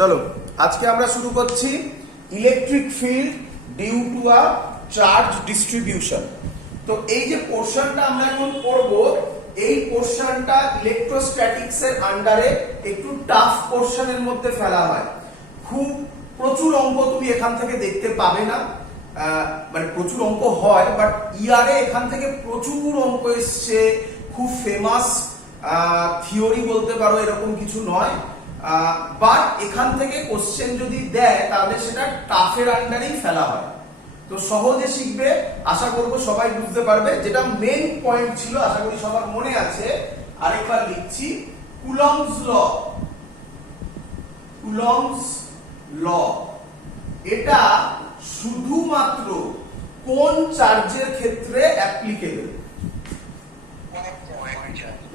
চলো আজকে আমরা শুরু করছি electric field due to a charge distribution. তো এই যে পোরশনটা আমরা এখন করব, এই পোরশনটা ইলেকট্রোস্ট্যাটিক্স এর আন্ডারে একটু টাফ পোরশনের মধ্যে ফেলা হয়। খুব প্রচুর অঙ্ক তুমি এখান থেকে দেখতে পাবে না, মানে প্রচুর অঙ্ক হয় বাট ইয়ারে এখান থেকে প্রচুর অঙ্ক এসছে। খুব ফেমাস থিওরি বলতে পারো, এরকম কিছু নয়, বাট এখান থেকে কোশ্চেন যদি দেয় তাহলে সেটা টাফের আন্ডারেই ফেলা হয়। তো সহজে শিখবে, আশা করব সবাই বুঝতে পারবে। যেটা মেইন পয়েন্ট ছিল আশা করি সবার মনে আছে। আরেকবার লিখছি, কুলম্বস ল। কুলম্বস ল এটা শুধুমাত্র কোন চার্জের ক্ষেত্রে অ্যাপ্লিকেবল?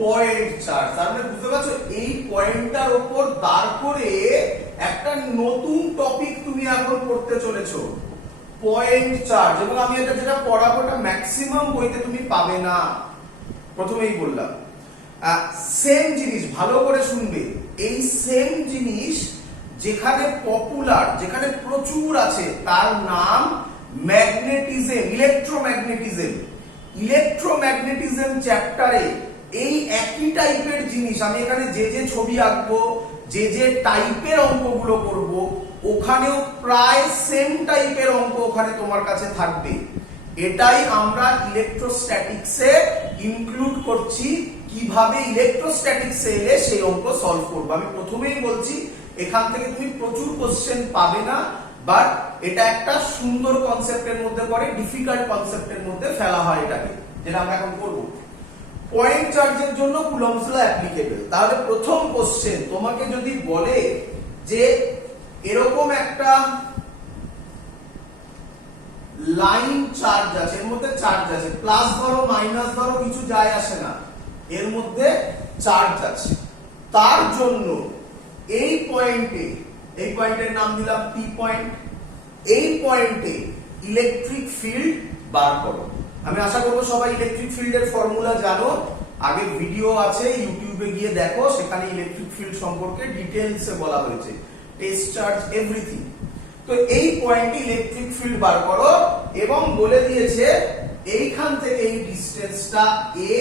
Point charge. তার মানে বুঝতে পারছো, এই পয়েন্টটার উপর দাঁড় করে একটা নতুন টপিক তুমি এখন পড়তে চলেছো, পয়েন্ট চার্জ। এবং আমি এটা যেটা পড়াবো এটা ম্যাক্সিমাম বইতে তুমি পাবে না, প্রথমেই বললাম। সেম জিনিস ভালো করে শুনবে, এই সেম জিনিস যেখানে পপুলার, যেখানে প্রচুর আছে, তার নাম ম্যাগনেটিজম, ইলেকট্রোম্যাগনেটিজম। ইলেকট্রোম্যাগনেটিজম চ্যাপ্টারে এই একই টাইপের জিনিস আমি এখানে যে যে ছবি আঁকবো, যে যে টাইপের অঙ্কগুলো করব, ওখানেও প্রায় সেম টাইপের অঙ্ক ওখানে তোমার কাছে থাকবে। এটাই আমরা ইলেকট্রোস্ট্যাটিক্সে ইনক্লুড করছি। কিভাবে ইলেকট্রোস্ট্যাটিক্সে এলে সেই অঙ্ক সলভ করবো। আমি প্রথমেই বলছি এখান থেকে তুমি প্রচুর কোশ্চেন পাবে না, বাট এটা একটা সুন্দর কনসেপ্টের মধ্যে পড়ে, ডিফিকাল্ট কনসেপ্টের মধ্যে ফেলা হয় এটাকে, যেটা আমরা এখন করবো। পয়েন্ট চার্জের জন্য কুলম্বস ল অ্যাপ্লিকেবল। তাহলে প্রথম কোশ্চেন তোমাকে যদি বলে যে এরকম একটা লাইন চার্জ আছে, এর মধ্যে চার্জ আছে, প্লাস ধরো মাইনাস ধরো কিছু যায় আসে না, এর মধ্যে চার্জ আছে, তার জন্য এই পয়েন্টে, এই পয়েন্টের নাম দিলাম পি পয়েন্ট, এই পয়েন্টে ইলেকট্রিক ফিল্ড বার করো। আমি আশা করবো সবাই ইলেকট্রিক ফিল্ডের ফর্মুলা জানো, আগের ভিডিও আছে ইউটিউবে গিয়ে দেখো, সেখানে ইলেকট্রিক ফিল্ড সম্পর্কে ডিটেইলসে বলা হয়েছে, টেস্ট চার্জ এভরিথিং। তো এই পয়েন্টে ইলেকট্রিক ফিল্ড বার করো এবং বলে দিয়েছে এইখান থেকে এই ডিসটেন্সটা a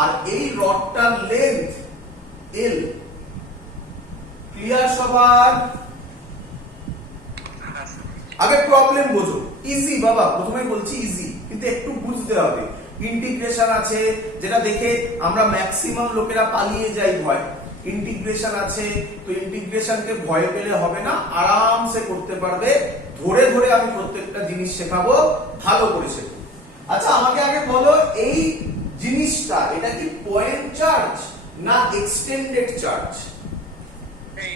আর এই রডটার লেন্থ l। ক্লিয়ার সবার? আগে প্রবলেম বোঝো, ইজি বাবা, প্রথমেই বলছি ইজি, কিন্তু একটু বুঝতে হবে। ইন্টিগ্রেশন আছে, যেটা দেখে আমরা ম্যাক্সিমাম লোকেরা পালিয়ে যাই ভয়। ইন্টিগ্রেশন আছে, তো ইন্টিগ্রেশনকে ভয় পেলে হবে না, আরামসে করতে পারবে। ধরে ধরে আমি প্রত্যেকটা জিনিস শেখাবো, ভালো করে শেখো। আচ্ছা আমাকে আগে বলো, এই জিনিসটা এটা কি পয়েন্ট চার্জ না এক্সটেন্ডেড চার্জ?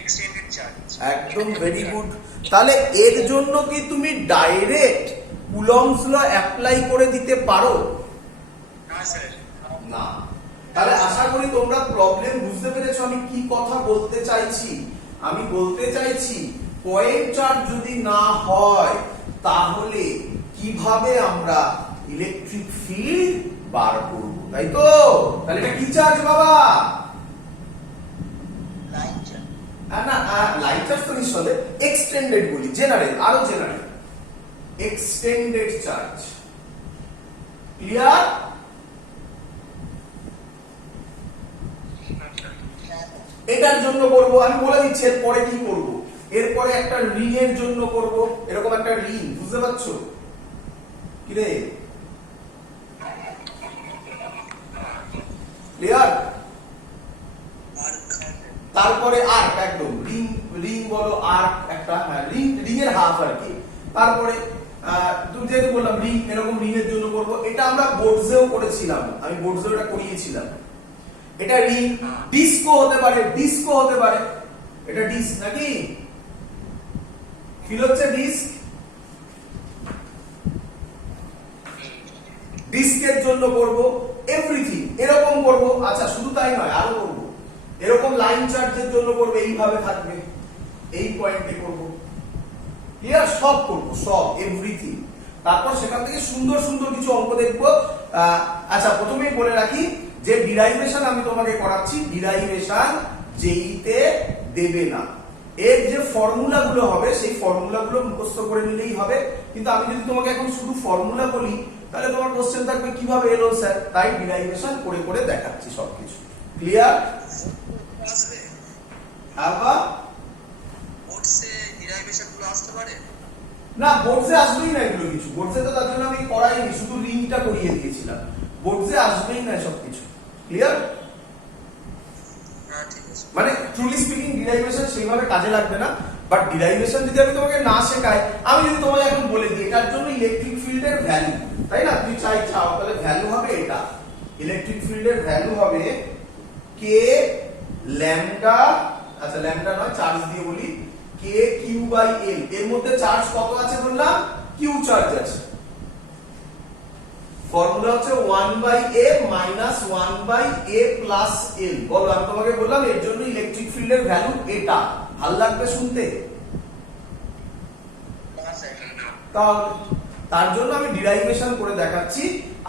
Extended charge. একদম ভেরি গুড। তাহলে এর জন্য কি তুমি ডাইরেক্ট কুলম্বস ল অ্যাপ্লাই করে দিতে পারো? না স্যার, না। তাহলে আশা করি তোমরা প্রবলেম বুঝতে পেরেছো আমি কি কথা বলতে চাইছি। আমি বলতে চাইছি পয়েন্ট চার্জ যদি না হয় তাহলে কিভাবে আমরা ইলেকট্রিক ফিল্ড বার করব, তাই তো? তাহলে এটা কি চার্জ বাবা? Line charge. না, লাইন চার্জ তো নিশ্চয় এক্সটেন্ডেড বলি, জেনারেল, আরো জেনারেল, এক্সটেন্ডেড চার্জ। ক্লিয়ার? এটার জন্য করব, আমি বলে দিচ্ছি এরপরে কি করব। এরপরে একটা রিং এর জন্য করব, এরকম একটা রিং, বুঝতে পারছো কি রে? ক্লিয়ার? তারপরে আর্ক, একদম রিং, রিং বলো, আর্ক একটা, হ্যাঁ রিং, রিং এর হাফ আর কি। তারপরে তুমি যেহেতু বললাম রিং, এরকম রিং এর জন্য করব। এটা আমরা বোর্ডসেও করেছিলাম, আমি বোর্ডসেও এটা করিয়েছিলাম। এটা রিং, ডিস্কো হতে পারে, ডিস্কো হতে পারে, এটা ডিস্ক নাকি? ফিল হচ্ছে ডিস্ক? ডিস্কের জন্য করব, এভরিথিং এরকম করব। আচ্ছা শুধু তাই নয়, আরো করব। এরকম লাইন চার্জের জন্য করবে, এইভাবে থাকবে, এই পয়েন্টে করব। ক্লিয়ার? সব করব, সব এভরিথিং। তারপর সেখান থেকে সুন্দর সুন্দর কিছু অঙ্ক দেখবো। আচ্ছা প্রথমেই বলে রাখি যে ডিরাইভেশন আমি তোমাকে করাচ্ছি, ডিরাইভেশন জেইতে দেবে না। এর যে ফর্মুলাগুলো হবে সেই ফর্মুলাগুলো মুখস্থ করে নিলেই হবে। কিন্তু আমি যদি তোমাকে এখন শুধু ফর্মুলা বলি তাহলে তোমার কোশ্চেন থাকবে কিভাবে এলো স্যার, তাই ডিরাইভেশন করে করে দেখাচ্ছি সবকিছু। ক্লিয়ার? আসবে আবার নোটসে ডিরাইভেশন গুলো আসতে পারে? না, বোর্ডসে আসবেই না এগুলো কিছু। বোর্ডসে তো তার জন্য আমি করাইনি, শুধু লিঙ্কটা করিয়ে দিয়েছিলাম। বোর্ডসে আসবেই না সবকিছু। ক্লিয়ার? হ্যাঁ ঠিক আছে। মানে ট্রুলি স্পিকিং ডিরাইভেশন সেইভাবে কাজে লাগবে না, বাট ডিরাইভেশন যদি আমি তোমাকে না শেখাই, আমি যদি তোমাকে এখন বলে দিই এটার জন্য ইলেকট্রিক ফিল্ডের ভ্যালু, তাই না, তুই চাও তাহলে ভ্যালু হবে এটা। ইলেকট্রিক ফিল্ডের ভ্যালু হবে কে ল্যামডা, আচ্ছা ল্যামডা নয় চার্জ দিয়ে বলি, কে কিউ বাই এল। এর মধ্যে চার্জ কত আছে বললাম? কিউ চার্জ আছে। ফর্মুলা হচ্ছে 1 by A minus 1 by A plus L. বলো, আমি তোমাকে বললাম এর জন্য ইলেকট্রিক ফিল্ডের ভ্যালু এটা। ভাল লাগবে শুনতে? না স্যার না। তাহলে তার জন্য আমি ডিরাইভেশন করে দেখাচ্ছি।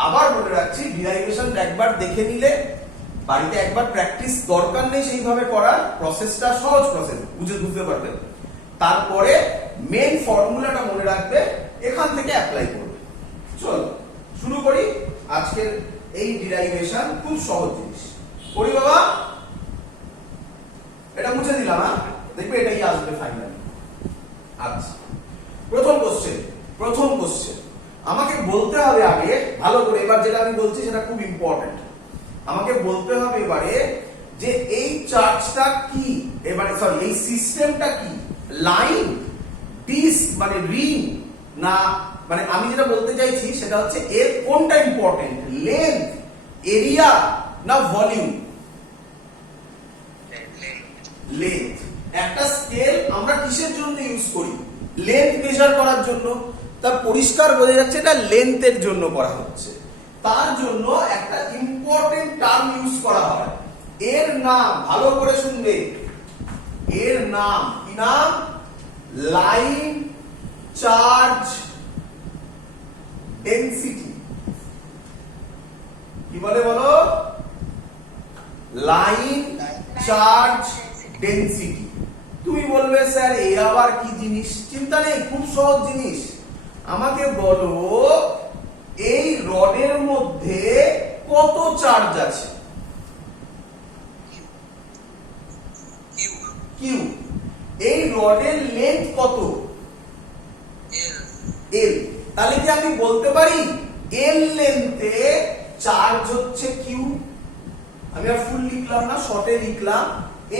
আবার বলে রাখছি, ডিরাইভেশন একবার দেখে নিলে বাড়িতে একবার প্র্যাকটিস দরকার নেই সেইভাবে করার, প্রসেসটা সহজ প্রসেস, বুঝতে পারবে। তারপরে মেন ফর্মুলাটা মনে রাখবে, এখান থেকে অ্যাপ্লাই করবে। চলো শুরু করি আজকের এই ডিরাইভেশন। খুব সহজ জিনিস করি বাবা, এটা মুছে দিলাম। হ্যাঁ, দেখবে এটাই আসবে ফাইনালি। আচ্ছা, প্রথম কোশ্চেন আমাকে বলতে হবে আগে ভালো করে, এবার যেটা আমি বলছি সেটা খুব ইম্পর্টেন্ট। আমাকে বলতে হবে এবারে যে এই চার্জটা কি, এবারে সরি এই সিস্টেমটা কি, লাইন, ডিস্ক মানে রিং, না মানে আমি যেটা বলতে চাইছি সেটা হচ্ছে এর কোনটা ইম্পর্টেন্ট, লেন্থ, এরিয়া না ভলিউম? লেন্থ। একটা স্কেল আমরা কিসের জন্য ইউজ করি? লেন্থ মেজার করার জন্য। তার পরিষ্কার বোঝা যাচ্ছে এটা লেন্থের জন্য করা হচ্ছে। তার জন্য একটা ইম্পর্টেন্ট টার্ম ইউজ করা হয়, এর নাম ভালো করে শুনবে, এর নাম কি নাম? Line charge density. কি বলে বলো? Line charge density. তুমি বলবে স্যার এ আবার কি জিনিস? চিন্তা নেই, খুব সহজ জিনিস। আমাকে বলো এই রডের মধ্যে কত চার্জ আছে? কিউ। এই রডের লেন্থ কত? এল। তাহলে কি আমি বলতে পারি এল লেন্থে চার্জ হচ্ছে কিউ? আমি আর ফুল লিখলাম না, শর্টে লিখলাম,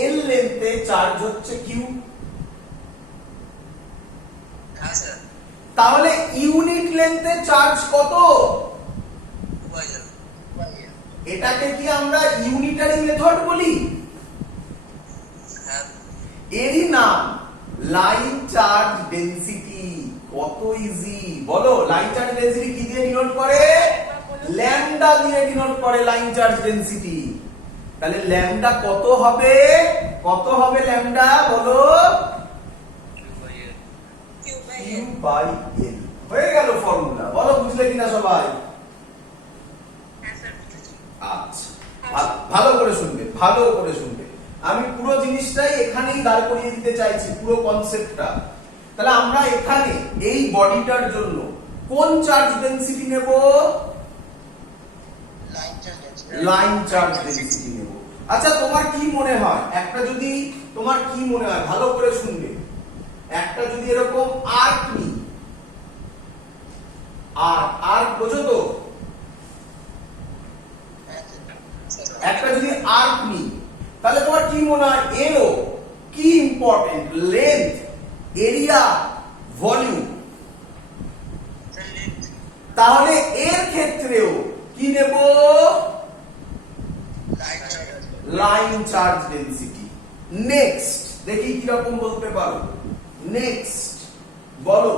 এল লেন্থে চার্জ হচ্ছে কিউ। হ্যাঁ স্যার। তাহলে ইউনিট লেন্থে চার্জ কত? এটাকে কি আমরা ইউনিটারি মেথড বলি? এরই নাম লাইন চার্জ ডেনসিটি। কত ইজি বলো? লাইন চার্জ ডেনসিটি কি দিয়ে ডিনোট করে? ল্যামডা দিয়ে ডিনোট করে লাইন চার্জ ডেনসিটি। তাহলে ল্যামডা কত হবে? কত হবে ল্যামডা বলো? Q by L. হয়ে গেল ফর্মুলা। বলো বুঝলে কিনা সবাই? আচ্ছা, ভালো করে শুনবে, ভালো করে শুনবে। আমি পুরো জিনিসটাই এখানেই দাঁড় করিয়ে দিতে চাইছি, পুরো কনসেপ্টটা। তাহলে আমরা এখানে এই বডিটার জন্য কোন চার্জ ডেনসিটি নেব? লাইন চার্জ ডেনসিটি নেব। আচ্ছা, তোমার কি মনে হয়, একটা যদি তোমার কি মনে হয় ভালো করে শুনবে, একটা যদি এরকম আর্ক নি, আর্ক বোঝো তো? একটা যদি আর্ক নি, তাহলে তোমার কি মনে হয় এরও কি ইম্পর্টেন্ট, লেন্থ, এরিয়া, ভলিউম? তাহলে এর ক্ষেত্রেও কি নেব? Line charge density. নেক্সট দেখি কি রকম বলতে পারো। নেক্সট বলো,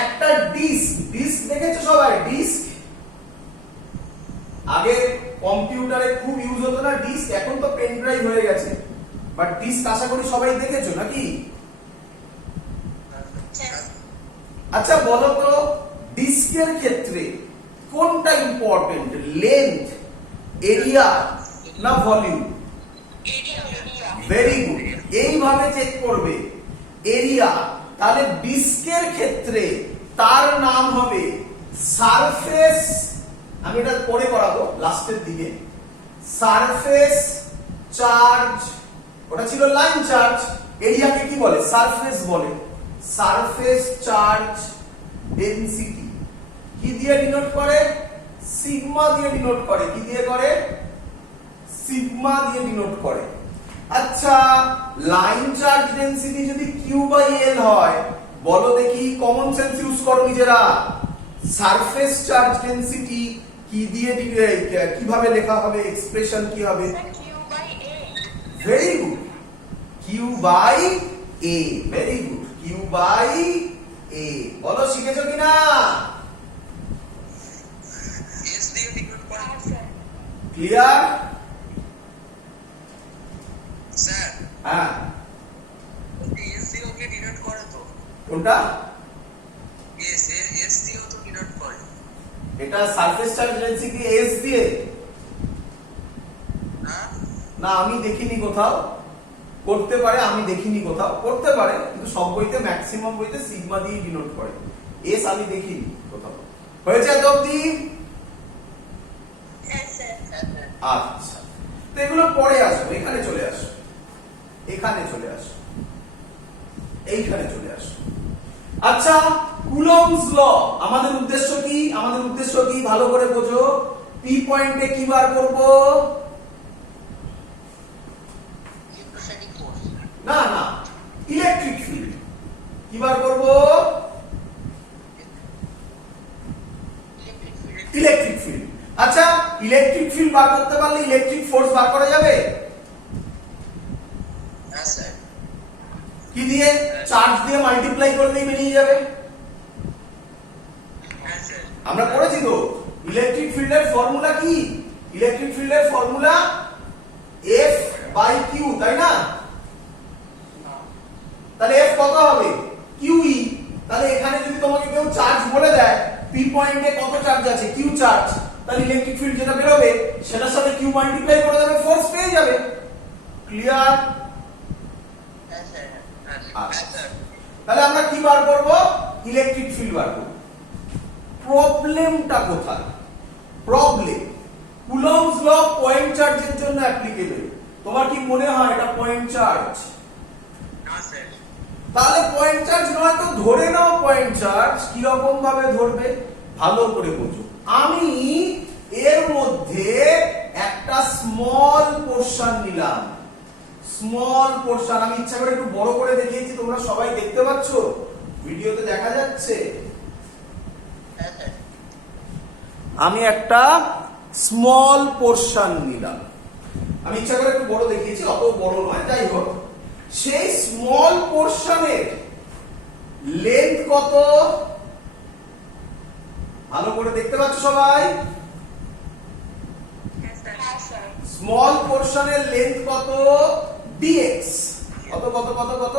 একটা ডিস্ক, ডিস্ক দেখেছো সবাই? ডিস্ক আগে কম্পিউটারে খুব ইউজ হতো না ডিস্ক, এখন তো পেন ড্রাইভ হয়ে গেছে, বাট ডিস্ক আশা করি সবাই দেখেছো নাকি? আচ্ছা বলো তো, ডিস্কের ক্ষেত্রে কোনটা ইম্পর্টেন্ট, লেন্থ, এরিয়া না ভলিউম? Very good. এইভাবে চেক করবে এরিয়া, তাহলে ডিস্কের ক্ষেত্রে তার নাম হবে সারফেস, আমি এটা পরে করাবো লাস্টের দিকে, সারফেস চার্জ, ওটা ছিল লাইন চার্জ, এরিয়াকে কি বলে সারফেস বলে, সারফেস চার্জ ডেনসিটি কি দিয়ে ডিনোট করে, সিগমা দিয়ে ডিনোট করে, কি দিয়ে করে, সিগমা দিয়ে ডিনোট করে। আচ্ছা লাইন চার্জ ডেনসিটি যদি কিউ বাই এল হয়, বলো দেখি, কমন সেন্স ইউজ করো নিজেরা, সারফেস চার্জ ডেনসিটি কি দিয়ে কিভাবে লেখা হবে, এক্সপ্রেশন কি হবে, very good, Q by A, very good, Q by A. বলো শিখেছো কিনা, এস দিয়ে ডিনোট করে ক্লিয়ার? স্যার, হ্যাঁ এস দিয়েও কি ডিনোট করে তো? কোনটা? এস দিয়েও তো ডিনোট করে। এটা সারফেস চার্জ ডেনসিটি এস দিয়ে? না না আমি দেখিনি কোথাও, করতে পারে, আমি দেখিনি কোথাও, করতে পারে, কিন্তু সব বইতে ম্যাক্সিমাম বইতে সিগমা দিয়ে ডিনোট করে, এস আমি দেখিনি কোথাও। হয়েছে তো অবধি? আচ্ছা, তো এগুলো পরে আসবো, এখানে চলে আসো, এখানে চলে আসো, এইখানে চলে আসো। আচ্ছা কুলম্বস ল, আমাদের উদ্দেশ্য কি, আমাদের উদ্দেশ্য কি ভালো করে বোঝো, পি পয়েন্টে কি বার করব, ইলেকট্রোস্ট্যাটিক ফোর্স। না না ইলেকট্রিক ফিল্ড কি বার করব, ইলেকট্রিক ফিল্ড। আচ্ছা ইলেকট্রিক ফিল্ড বার করতে পারলে ইলেকট্রিক ফোর্স বার করা যাবে? হ্যাঁ স্যার। কি দিয়ে? চার্জ দিয়ে মাল্টিপ্লাই করলেই বেরিয়ে যাবে। হ্যাঁ স্যার। আমরা পড়েছি তো ইলেকট্রিক ফিল্ডের ফর্মুলা কি, ইলেকট্রিক ফিল্ডের ফর্মুলা F বাই কিউ, তাই না? তাহলে F কত হবে, QE। তাহলে এখানে যদি তোমাকে কেউ চার্জ বলে দেয় পি পয়েন্টে কত চার্জ আছে, কিউ চার্জ, তাহলে ইলেকট্রিক ফিল্ড যেটা বের হবে সেটার সাথে কিউ মাল্টিপ্লাই করে দেবে, ফোর্স পেয়ে যাবে। ক্লিয়ার? হ্যাঁ স্যার। হ্যাঁ স্যার। তাহলে আমরা কি বার করব, ইলেকট্রিক ফিল্ড বার করব। প্রবলেমটা কোথায়, প্রবলেম কুলম্বস ল পয়েন্ট চার্জের জন্য অ্যাপ্লিকেবল। তোমার কি মনে হয় এটা পয়েন্ট চার্জ? না স্যার। তাহলে পয়েন্ট চার্জ নয় তো ধরে নাও পয়েন্ট চার্জ। কি রকম ভাবে ধরবে ভালো করে বোঝো, আমি এর মধ্যে একটা স্মল পোরশন নিলাম, স্মল পোরশন, আমি ইচ্ছা করে একটু বড় করে দেখিয়েছি, তোমরা সবাই দেখতে পাচ্ছ, ভিডিওতে দেখা যাচ্ছে। হ্যাঁ স্যার। আমি একটা স্মল পোরশন নিলাম, আমি ইচ্ছা করে একটু বড় দেখিয়েছি, অত বড় নয়, যাই হোক। সেই স্মল পোরশনের লেন্থ কত ভালো করে দেখতে পাচ্ছ সবাই? স্মল পোরশনের লেন্থ কত, dx, কত কত কত কত,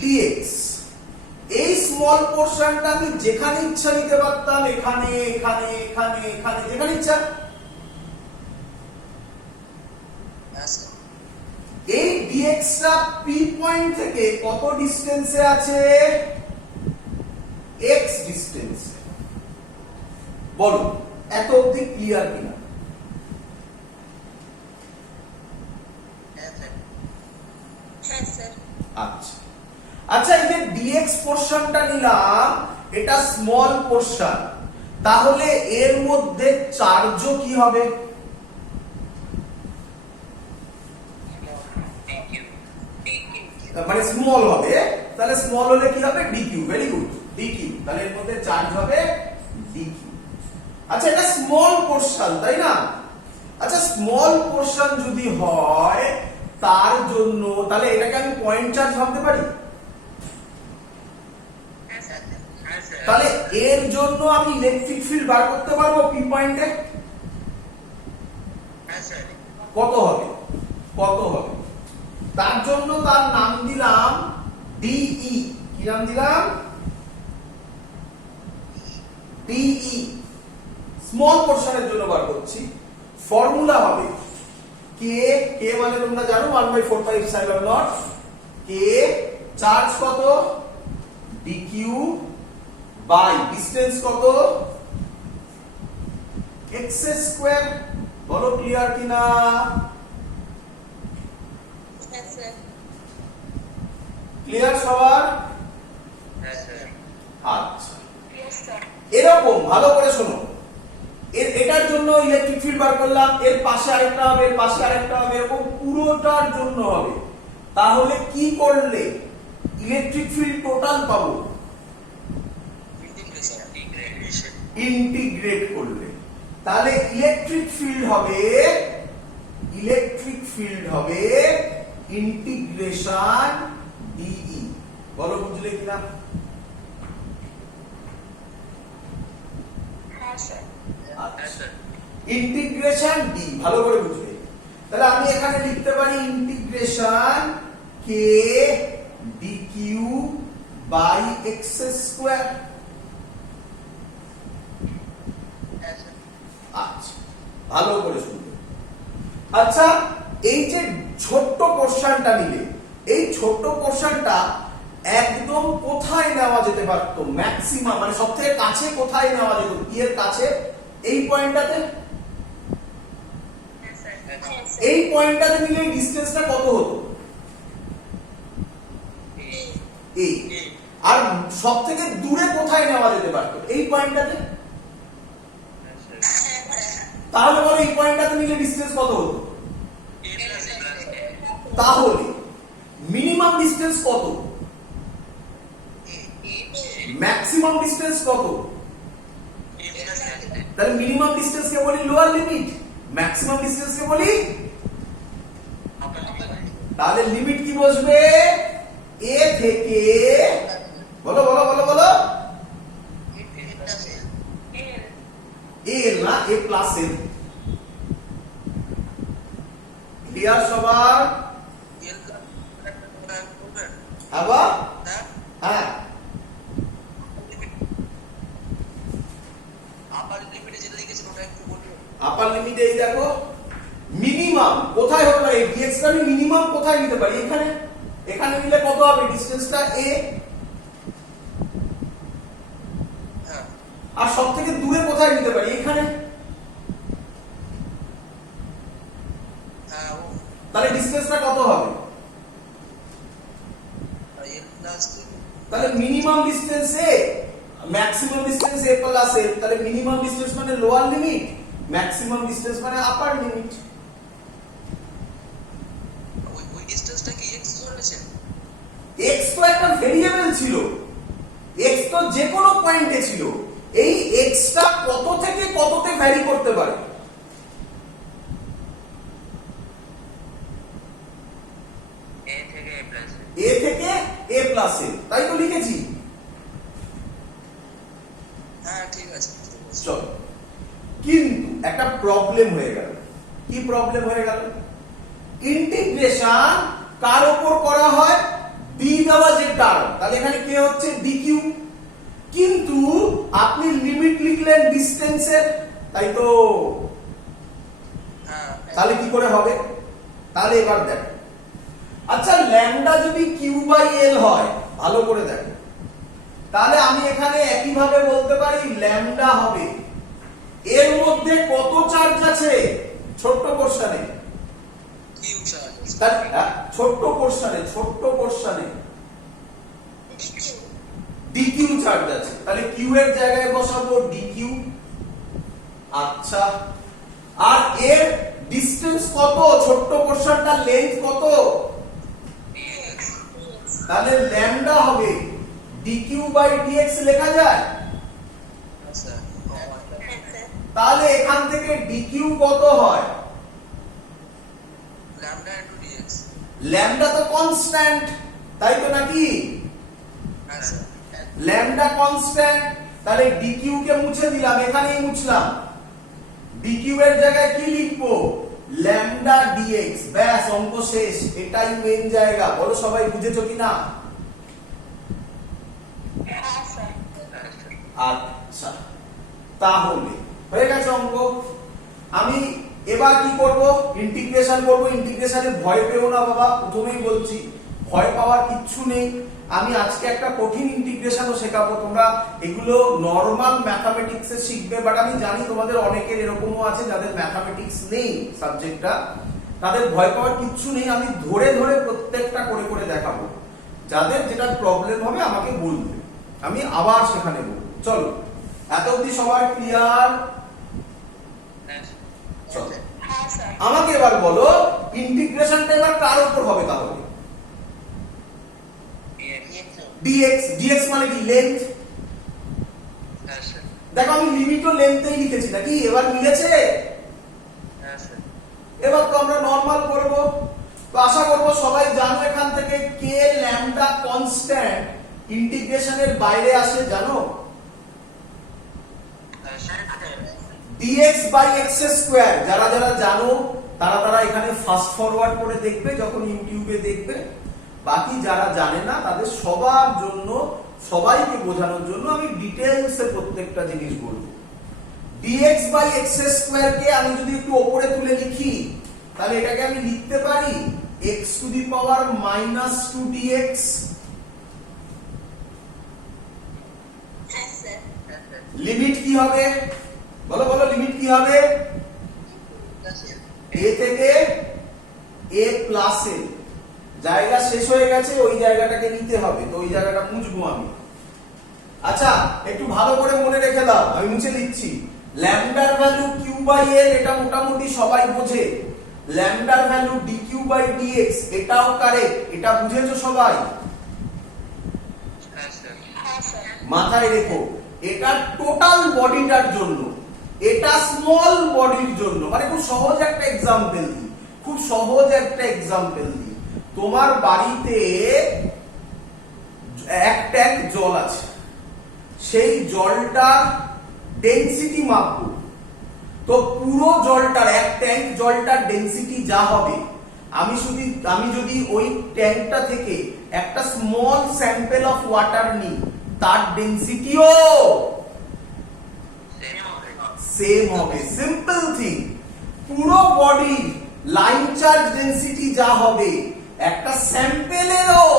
dx। এই স্মল পোরশনটা আমি যেখানে ইচ্ছা নিতে পারতাম, এখানে এখানে এখানে এখানে, যেখানে ইচ্ছা। হ্যাঁ স্যার। এই dx টা p পয়েন্ট থেকে কত ডিসটেন্সে আছে, x ডিসটেন্সে। বলো এত অবধি ক্লিয়ার কিনা? হ্যাঁ স্যার। হ্যাঁ স্যার। আচ্ছা আচ্ছা, এই যে dx পোরশনটা নিলাম, এটা স্মল পোরশন, তাহলে এর মধ্যে চার্জও কি হবে, মানে স্মল হবে। তাহলে স্মল হলে কি হবে, dq, ভেরি গুড, dq। তাহলে এর মধ্যে চার্জ হবে dq। আচ্ছা এটা স্মল পোরশন, তাই না? আচ্ছা স্মল পোরশন যদি হয় তার জন্য, তাহলে এটাকে আমি পয়েন্ট চার্জ ভাবতে পারি? তাহলে এর জন্য আমি ইলেকট্রিক ফিল্ড বার করতে পারবো পি পয়েন্টে? হ্যাঁ স্যার। কত হবে, কত হবে? তার জন্য তার নাম দিলাম ডিই। কি নাম দিলাম, ডিই। স্মল পোরশনের জন্য বার করছি, ফর্মুলা হবে কে কে মানে তোমরা জানো 1/4πε0 কে চার্জ কত dq বাই ডিসটেন্স কত x স্কয়ার বলো ক্লিয়ার কিনা হ্যাঁ স্যার ক্লিয়ার সবার হ্যাঁ স্যার আচ্ছা ইয়েস স্যার এরকম ভালো করে শোনো এটার জন্য ইলেকট্রিক ফিল্ড বার করলাম এর পাশে আরেকটা হবে এর পাশে আরেকটা হবে এরকম পুরোটার জন্য হবে তাহলে কি করলে ইলেকট্রিক ফিল্ড টোটাল পাবো ইন্টিগ্রেট করলে তাহলে ইলেকট্রিক ফিল্ড হবে ইন্টিগ্রেশন ডিই বলো বুঝলে কিনা হ্যাঁ স্যার হ্যাঁ স্যার ইন্টিগ্রেশন ডি ভালো করে বুঝবে তাহলে আমি এখানে লিখতে পারি integration k dq by x square হ্যাঁ স্যার আচ্ছা ভালো করে শুনবে আচ্ছা এই যে ছোট্ট পোরশনটা নিলে এই ছোট্ট পোরশনটা একদম কোথায় নেওয়া যেতে পারতো ম্যাক্সিমাম মানে সবথেকে কাছে কোথায় নেওয়া যেত ই এর কাছে এই পয়েন্টটাতে হ্যাঁ স্যার হ্যাঁ স্যার এই পয়েন্টটাতে নিলে ডিসটেন্সটা কত হতো এই আর সবথেকে দূরে কোথায় নেওয়া যেতে পারতো এই পয়েন্টটাতে তাহলে বলো এই পয়েন্টটাতে নিলে ডিসটেন্স কত হতো তাহলে মিনিমাম ডিসটেন্স কত ম্যাক্সিমাম ডিসটেন্স কত তাহলে মিনিমাম ডিসটেন্স কে বলি লোয়ার লিমিট ম্যাক্সিমাম ডিসটেন্স কে বলি তাহলে লিমিট কি বসবে এ থেকে বলো বলো বলো বলো এ না এ প্লাস এল ক্লিয়ার সবার আবার হ্যাঁ আপার লিমিটে এই দেখো মিনিমাম কোথায় হতে পারে dx টা আমি মিনিমাম কোথায় নিতে পারি এখানে এখানে নিলে কত হবে ডিসটেন্সটা a আর সবথেকে দূরে কোথায় নিতে পারি এখানে তাহলে ডিসটেন্সটা কত হবে তাহলে minimum distance a maximum distance a plus a তাহলে মিনিমাম ডিসটেন্স মানে লোয়ার লিমিট ম্যাক্সিমাম ডিসটেন্স মানে আপার লিমিট ওই ডিসটেন্সটা কি x ধরেছে x তো একটা ভেরিয়েবল ছিল x তো যে কোনো পয়েন্টে ছিল এই x টা কত থেকে কততে ভ্যারি করতে পারে a থেকে a প্লাস a তাই তো লিখেছি হ্যাঁ ঠিক আছে চলো কিন্তু একটা প্রবলেম হয়ে গেল কি প্রবলেম হয়ে গেল ইন্টিগ্রেশন কার উপর করা হয় ডি দেওয়া যে টার্ম তাহলে এখানে কে হচ্ছে dq কিন্তু আপনি লিমিট লিখলেন ডিসটেন্সের তাই তো হ্যাঁ তাহলে কি করে হবে তাহলে এবার দেখো আচ্ছা ল্যামডা যদি কিউ বাই এল হয় ভালো করে দেখো তাহলে আমি এখানে একই ভাবে বলতে পারি ল্যামডা হবে এর মধ্যে কত চার্জ আছে ছোট্ট পোরশনে কিউ চার্জ ছোট্ট পোরশনে dq চার্জ আছে তাহলে q এর জায়গায় বসাবো dq আচ্ছা আর এর ডিসটেন্স কত ছোট্ট পোরশনটার লেন্থ কত তাহলে ল্যামডা হবে dq বাই dx লেখা যায় আচ্ছা হ্যাঁ স্যার তাহলে এখান থেকে dq কত হয় ল্যামডা ইনটু ডিএক্স ল্যামডা তো কনস্ট্যান্ট তাই তো নাকি হ্যাঁ স্যার ল্যামডা কনস্ট্যান্ট তাহলে dq কে মুছে দিলাম এখানেই মুছলাম dq এর জায়গায় কি লিখবো ল্যামডা dx ব্যাস অঙ্ক শেষ এটাই মেইন জায়গা বলো সবাই বুঝেছো কিনা হ্যাঁ স্যার আচ্ছা তাহলে হয়ে গেছে অঙ্ক আমি এবার কি করব, ইন্টিগ্রেশন করব। ইন্টিগ্রেশনে ভয় পেও না বাবা, প্রথমেই বলছি ভয় পাওয়ার কিচ্ছু নেই। আমি আজকে একটা কঠিন ইন্টিগ্রেশনও শেখাবো, তোমরা এগুলো নরমাল ম্যাথামেটিক্সে শিখবে, বাট আমি জানি তোমাদের অনেকের এরকমও আছে যাদের ম্যাথামেটিক্স নেই সাবজেক্টটা, তাদের ভয় পাওয়ার কিচ্ছু নেই। আমি ধরে ধরে প্রত্যেকটা করে করে দেখাবো, যাদের যেটা প্রবলেম হবে আমাকে বলবে, আমি আবার সেখানে বলবো। চলো, এত অবধি সবাই ক্লিয়ার? চলো, হ্যাঁ স্যার। আমাকে এবার বলো ইন্টিগ্রেশনটা এবার কার উপর হবে তাহলে? dx। dx মানে কি? লেন্থ। দেখো আমি লিমিটও লেন্থেই লিখেছি নাকি, এবার মিলেছে? এবার তো আমরা নরমাল করব। তো আশা করব সবাই জানো এখান থেকে কে ল্যামডা কনস্ট্যান্ট ইন্টিগ্রেশনের বাইরে আসে, জানো? dx by x square. যারা যারা জানো তারা তারা এখানে ফাস্ট ফরওয়ার্ড করে দেখবে যখন ইউটিউবে দেখবে। বাকি যারা জানে না তাদের সবার জন্য, সবাইকে বোঝানোর জন্য আমি ডিটেইলসে প্রত্যেকটা জিনিস বলবো। dx বাই x স্কয়ার কে আমি যদি একটু উপরে তুলে লিখি, তাহলে এটাকে আমি লিখতে পারি x to the power -2 dx। হ্যাঁ স্যার। লিমিট কি হবে বলো, বলো লিমিট কি হবে? a থেকে a প্লাস এ। জায়গা শেষ হয়ে গেছে, ওই জায়গাটাকে নিতে হবে, তো ওই জায়গাটা মুছবো আমি। আচ্ছা, একটু ভালো করে মনে রেখে দাও, আমি মুছে দিচ্ছি। ল্যামডার ভ্যালু কিউ বাই এল, এটা মোটামুটি সবাই বোঝে। ল্যামডার value D Q by DX, এটাও কারেক্ট। এটা বুঝেছো সবাই? হ্যাঁ স্যার। মাথায় রেখো, এটা টোটাল বডিটার জন্য, এটা স্মল বডির জন্য। মানে খুব সহজ একটা এক্সাম্পল দিই, খুব সহজ একটা এক্সাম্পল দিই। তোমার বাড়িতে এক ট্যাঙ্ক জল আছে, সেই জলটার ডেনসিটি মাপবো। তো পুরো জলটার, এক ট্যাঙ্ক জলটার ডেনসিটি যা হবে, আমি যদি ওই ট্যাঙ্কটা থেকে একটা স্মল স্যাম্পল অফ ওয়াটার নিই, তার ডেনসিটিও সেম হবে। Simple thing. পুরো বডির লাইন চার্জ ডেনসিটি যা হবে, একটা স্যাম্পেলেরও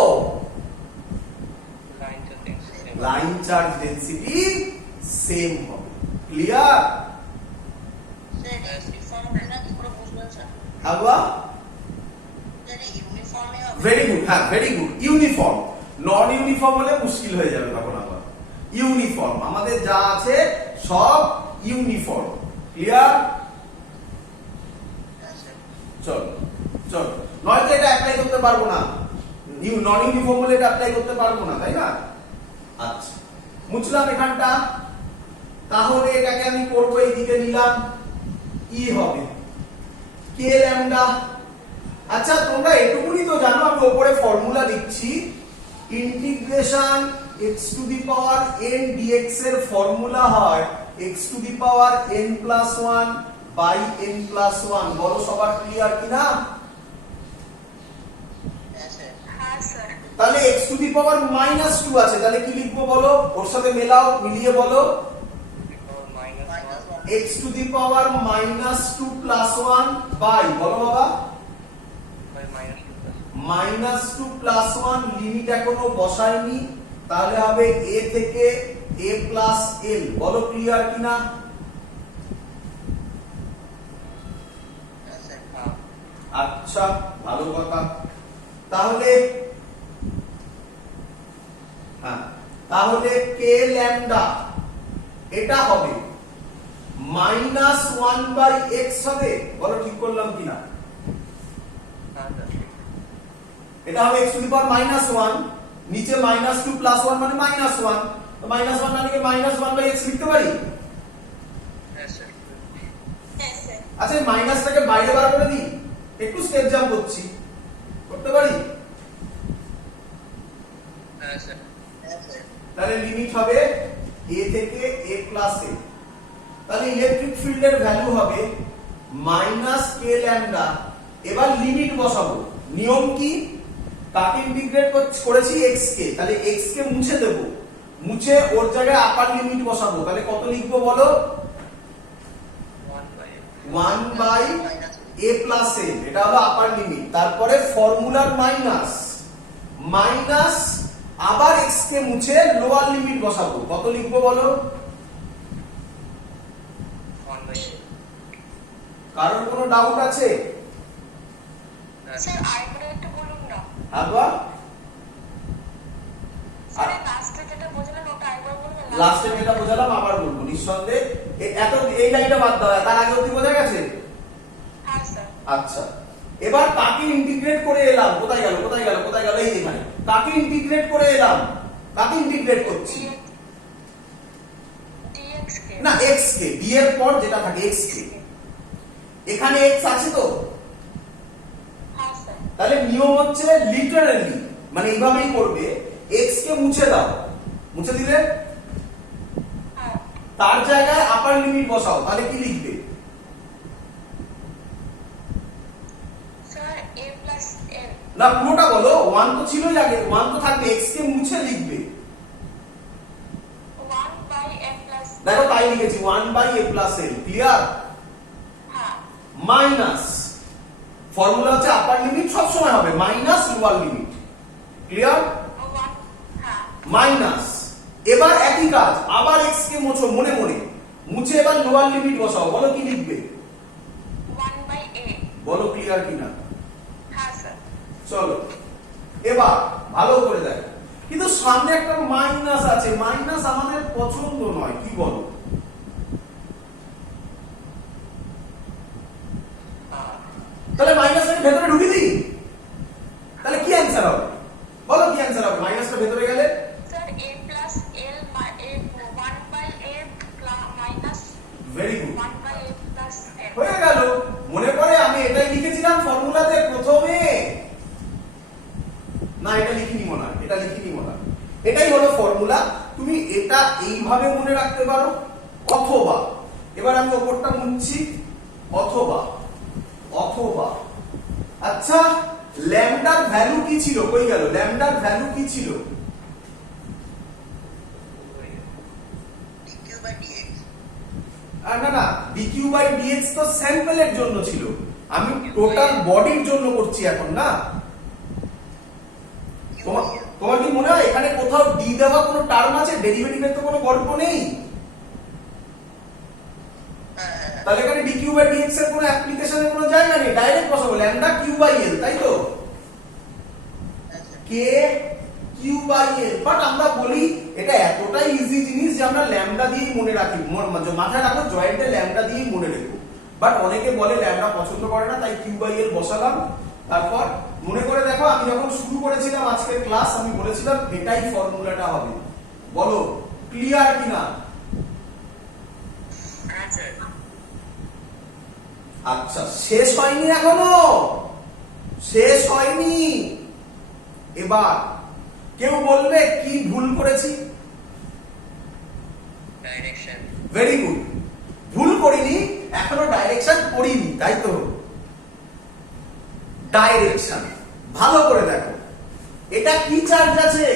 লাইন চার্জ ডেনসিটি সেম হবে। ক্লিয়ার? আবা ভেরি গুড। হ্যাঁ, ভেরি গুড। ইউনিফর্ম। নন ইউনিফর্ম হলে মুশকিল হয়ে যাবে তখন আবার। ইউনিফর্ম, আমাদের যা আছে সব ইউনিফর্ম। ক্লিয়ার? চলো চলো, নয়তো এটা অ্যাপ্লাই করতে পারবো না। নন ইউনিফর্ম হলে এটা অ্যাপ্লাই করতে পারবো না, তাই না? আচ্ছা, মুছলাম এখানটা। তাহলে এটাকে আমি করবো, এইদিকে নিলাম, ই হবে কে ল্যামডা। আচ্ছা, তোমরা এটুকুনি তো জানো, আমি উপরে ফর্মুলা লিখছি। Integration x to the power n dx এর ফর্মুলা হয় x to the power n plus 1 by n plus 1। বলো সবার ক্লিয়ার কিনা? হ্যাঁ স্যার। তাহলে x টু দি পাওয়ার -2 আছে, তাহলে কি লিখবো বলো? ওর সাথে মেলাও, মিলিয়ে বলো। x to the power -2 plus 1 by, বলো বাবা, -2 প্লাস 1। লিমিট এখনো বসাইনি, তাহলে হবে a থেকে a প্লাস l। বলো ক্লিয়ার কিনা? আচ্ছা, ভালো কথা। তাহলে হ্যাঁ, তাহলে কে ল্যামডা এটা হবে -1 বাই x হবে। বলো ঠিক করলাম কিনা? এটা হবে x টু দি পাওয়ার -1, নিচে -2 প্লাস 1 মানে -1, তো -1 মানে কি -1 বাই x লিখতে পারি? হ্যাঁ স্যার। আচ্ছা, এই মাইনাসটাকে বাইরে বার করে দিই, একটু স্টেপ জাম্প করছি, করতে পারি? তাহলে লিমিট হবে a থেকে a প্লাস a। তাহলে ইলেকট্রিক ফিল্ডের ভ্যালু হবে -k ল্যামডা। এবার লিমিট বসাবো। নিয়ম কি? কাকে ইন্টিগ্রেট করেছি? x কে। তাহলে x কে মুছে দেব, মুছে ওর জায়গায় আপার লিমিট বসাবো। তাহলে কত লিখবো বলো? 1 বাই a প্লাস n, এটা হলো আপার লিমিট। তারপরে ফর্মুলার মাইনাস মাইনাস আবার x কে মুছে লোয়ার লিমিট বসাবো, কত লিখবো বলো? 1 বাই কারোর কোনো ডাউট আছে? স্যার আরেকবার একটু বলুন না। আবার স্যার লাস্টে যেটা বোঝালেন ওটা আরেকবার বলবেন। লাস্টে যেটা বোঝালাম আবার বলবো নিঃসন্দেহে। এত এই লাইনটা বাদ দাও, তার আগে অবধি বোঝা গেছে? হ্যাঁ স্যার। আচ্ছা, এবার কাকে ইন্টিগ্রেট করে এলাম? কোথায় গেল কোথায় গেল কোথায় গেল? এই এখানে কাকে ইন্টিগ্রেট করে এলাম? কাকে ইন্টিগ্রেট করছি? dx কে না x কে, d এর পর যেটা থাকে x কে। এখানে x আছে তো, হ্যাঁ স্যার। তাহলে নিয়ম হচ্ছে লিটারালি মানে এইভাবেই করবে, x কে মুছে দাও, মুছে দিলে হ্যাঁ তার জায়গায় আপার লিমিট বসাও, তাহলে কি লিখবে? স্যার a প্লাস n না পুরোটা বলো, 1 তো ছিলই আগে, 1 তো থাকবে, x কে মুছে লিখবে। 1 বাই a প্লাস দেখো তাই লিখেছি 1 by a plus n, clear? হ্যাঁ মাইনাস ফর্মুলা হচ্ছে আপার লিমিট সব সময় হবে মাইনাস লোয়ার লিমিট, ক্লিয়ার? 1 হ্যাঁ মাইনাস এবার একই কাজ, আবার x কে মুছো মনে মনে, মুছে এবার লোয়ার লিমিট বসাও, বলো কি লিখবে? 1 বাই a বলো ক্লিয়ার কিনা? হ্যাঁ স্যার। চলো এবার ভালো করে দেখো, কিন্তু সামনে একটা মাইনাস আছে, মাইনাস আমাদের পছন্দ নয়, কি বলো? তাহলে মাইনাসটাকে ভেতরে ঢুকিয়ে দিই, তাহলে কি অ্যান্সার হবে? বলো কি অ্যান্সার হবে মাইনাসটা ভেতরে গেলে? Sir a plus l a 1 by a minus very good, 1 by a plus n হয়ে গেল। মনে পড়ে আমি এটাই লিখেছিলাম ফর্মুলাতে প্রথমে, না এটা লিখিনি মনে হয়, এটা লিখিনি মনে হয়, এটাই হলো ফর্মুলা। তুমি এটা এইভাবে মনে রাখতে পারো, অথবা এবার আমি ওপরটা মুছছি, অথবা অথবা আচ্ছা ল্যামডার ভ্যালু কি ছিল? কই গেল ল্যামডার ভ্যালু কি ছিল? dq বাই dx না না dq বাই dx তো স্যাম্পলের জন্য ছিল, আমি টোটাল বডির জন্য করছি এখন না। তোমার কি মনে হয় এখানে কোথাও ডি দেওয়া কোনো টার্ম আছে? ডেরিভেটিভের তো কোনো গল্প নেই, তাহলে এখানে dq বাই dx এর কোনো অ্যাপ্লিকেশনের কোনো জায়গা নেই, ডাইরেক্ট বসাবো ল্যামডা q বাই l, তাই তো? k q by l, but আমরা বলি এটা এতটাই ইজি জিনিস যে আমরা ল্যামডা দিয়েই মনে রাখি, মাথায় রাখো জয়েন্টে ল্যামডা দিয়েই মনে রেখো। বাট অনেকে বলে ল্যামডা পছন্দ করে না, তাই q বাই l বসালাম। তারপর মনে করে দেখো আমি যখন শুরু করেছিলাম আজকের ক্লাস, আমি বলেছিলাম এটাই ফর্মুলাটা হবে, বলো ক্লিয়ার কিনা? হ্যাঁ স্যার। আচ্ছা শেষ হয়নি এখনো, শেষ হয়নি। এবার কেউ বলবে কি ভুল করেছি? ডাইরেকশন ভেরি গুড, ভুল করিনি, এখনো ডাইরেকশন পড়িনি, তাই তো? ডাইরেকশন ভালো করে দেখো, এটা কি চার্জ আছে?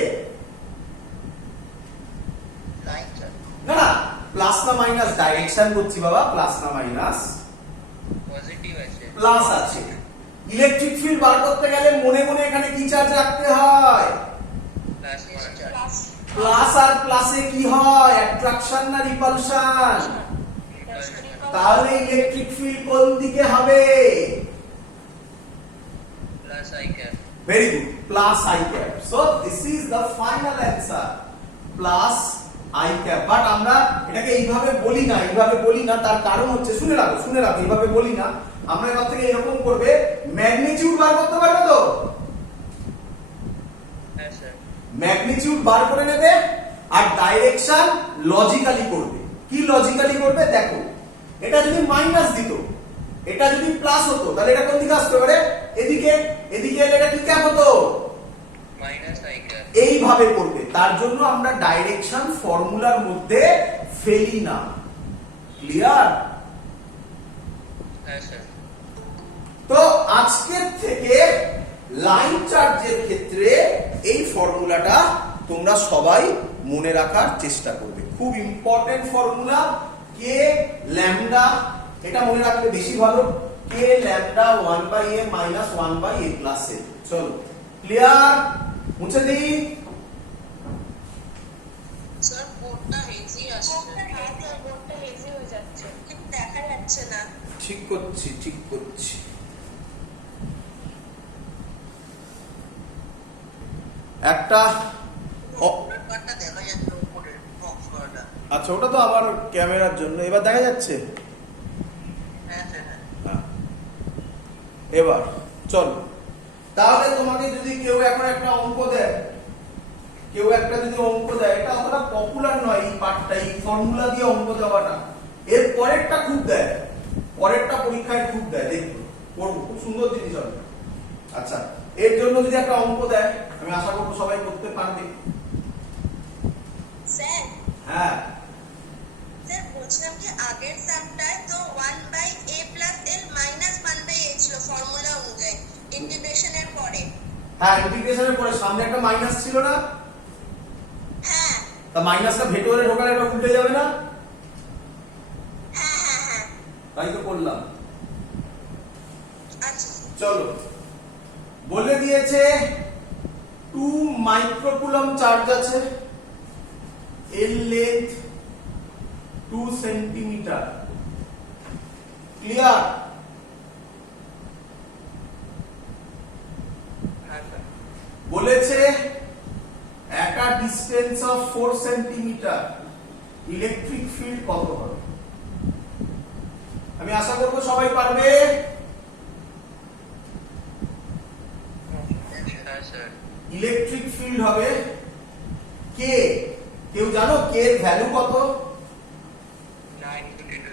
Line sir. না না প্লাস না মাইনাস? ডাইরেকশন করছি বাবা, প্লাস না মাইনাস? পজিটিভ আছে। প্লাস আছে। ইলেকট্রিক ফিল্ড বার করতে গেলে মনে মনে এখানে কি চার্জ রাখতে হয়? Plus one charge. Plus plus আর প্লাসে কি হয়? অ্যাট্রাকশন না রিপালশন? তাহলে ইলেকট্রিক ফিল্ড কোন দিকে হবে? Plus I cap. Very good, plus I cap. So this is the final answer, plus I cap. But আমরা এটাকে এইভাবে বলি না, এইভাবে বলি না, তার কারণ হচ্ছে শুনে রাখো, এইভাবে বলি না, আমরা এবার থেকে এরকম করবে, ম্যাগনিটিউড বার করতে পারবে তো? হ্যাঁ স্যার। ম্যাগনিটিউড বার করে নেবে আর ডাইরেকশন লজিক্যালি করবে। কি লজিক্যালি করবে? দেখো এটা যদি মাইনাস দিত, এটা যদি প্লাস হতো, তাহলে এটা কোন দিকে আসতে পারে? এদিকে, এদিকে এলে এটা কি ক্যাপ হতো? Minus I cap. এইভাবে করবে। তার জন্য আমরা ডাইরেকশন ফর্মুলার মধ্যে ফেলি না, ক্লিয়ার? হ্যাঁ স্যার। তো আজকের থেকে লাইন চার্জের ক্ষেত্রে এই ফর্মুলাটা তোমরা সবাই মনে রাখার চেষ্টা করবে, খুব ইম্পর্টেন্ট ফর্মুলা। কে ল্যামডা এটা মনে রাখলে বেশি ভালো, k lambda 1/a minus 1/a plus a। চলো ক্লিয়ার, মুছে দিই। স্যার বোর্ডটা হেজি আসছে, বোর্ডটা হেজি হয়ে যাচ্ছে, ঠিক দেখা যাচ্ছে না। ঠিক করছি, ঠিক করছি। একটা পেপারটা দেখা যাচ্ছে উপরে বক্স করাটা। আচ্ছা, ওটা তো আমার ক্যামেরার জন্য। এবার দেখা যাচ্ছে? হ্যাঁ স্যার, হ্যাঁ। হ্যাঁ। এবার চলো, তাহলে তোমাকে যদি কেউ এখন একটা অঙ্ক দেয়, কেউ একটা যদি অঙ্ক দেয়, এটা অতটা পপুলার নয় এই পার্টটা, এই ফর্মুলা দিয়ে অঙ্ক দেওয়াটা। এর পরেরটা খুব দেয়, পরেরটা পরীক্ষায় খুব দেয়, দেখো করবো, খুব সুন্দর জিনিস হবে। আচ্ছা, এর জন্য যদি একটা অঙ্ক দেয়, আমি আশা করবো সবাই করতে পারবে। স্যার, হ্যাঁ, স্যার বলছিলাম কি আগের সামটায় তো 1/a plus l minus 1/a ছিল ফর্মুলা অনুযায়ী ইন্টিগ্রেশনের পরে। হ্যাঁ, ইন্টিগ্রেশনের পরে সামনে একটা মাইনাস ছিল না? হ্যাঁ তা মাইনাসটা ভেতরে ঢোকালে এটা উল্টে যাবে না? হ্যাঁ হ্যাঁ হ্যাঁ। তাই তো করলাম। আচ্ছা চলো, বলে দিয়েছে 2 মাইক্রোকুলম চার্জ আছে, এর লেন্থ 2 সেন্টিমিটার। ক্লিয়ার? হ্যাঁ স্যার। বলেছে একটা distance of 4 centimetre, electric field কত হবে? আমি আশা করবো সবাই পারবে। হ্যাঁ স্যার। ইলেকট্রিক ফিল্ড হবে কে। কেউ জানো কে এর ভ্যালু কত? 9 × 10⁻⁹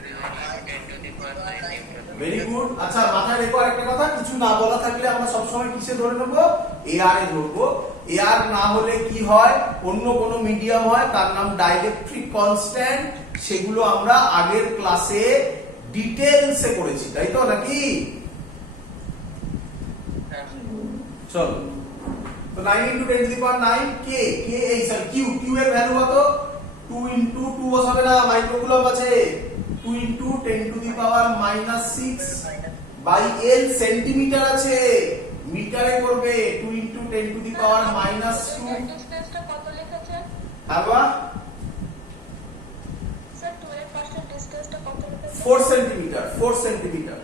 ভেরি গুড। আচ্ছা, মাথায় রেখো একটা কথা, কিছু না বলা থাকলে আমরা সবসময় কিসে ধরে নেবো? এআর এ ধরবো। এআর না হলে কি হয়, অন্য কোনো মিডিয়াম হয়, তার নাম ডাইলেকট্রিক কনস্ট্যান্ট। সেগুলো আমরা আগের ক্লাসে ডিটেইলসে করেছি, তাই তো নাকি? চলো, তো 9 × 10⁹ কে, কে এই স্যার কিউ, কিউ এর ভ্যালু কত? 2 × 2 বসাবে না, মাইক্রোকুলম আছে। 2 × 10⁻⁻6 বাই এল সেন্টিমিটার আছে, মিটারে করবে। 2 × 10⁻⁻2। ডিসটেন্সটা কত লিখেছেন আর বা স্যার? 2 এর পাশে ডিসটেন্সটা কত লিখেছেন? 4 সেন্টিমিটার, 4 সেন্টিমিটার।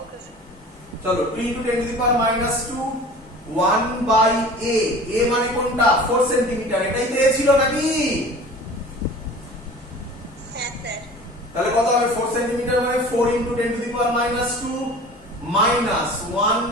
Okay sir. চলো, 2 × 10⁻2 1/a, a মানে কোনটা? 4 সেন্টিমিটার। এটাই তো a ছিল নাকি? হ্যাঁ স্যার। তাহলে কত হবে? 4 সেন্টিমিটার মানে 4 × 10⁻2 মাইনাস 1